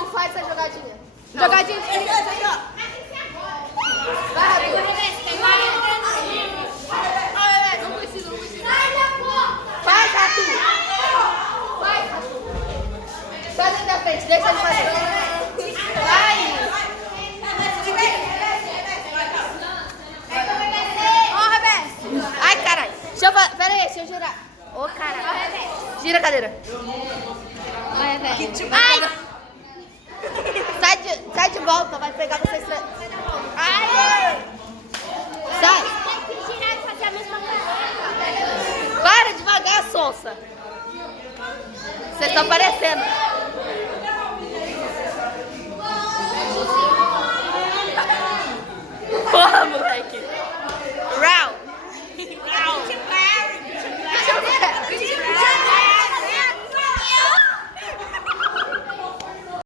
Arthur, faz essa jogadinha. Jogadinha de vai, Arthur. Não precisa. Faz, Arthur. Sai daqui da frente, deixa ele fazer. Vai. Ó, Rebeca. Ai, caralho. Pera aí, deixa eu girar. Ô, caralho. Gira a cadeira. Vai, Rebeca. Ai. Sai de volta, vai pegar vocês. Ai! Sai! Tem que girar e fazer a mesma coisa. Para devagar, sonsa! Vocês estão parecendo.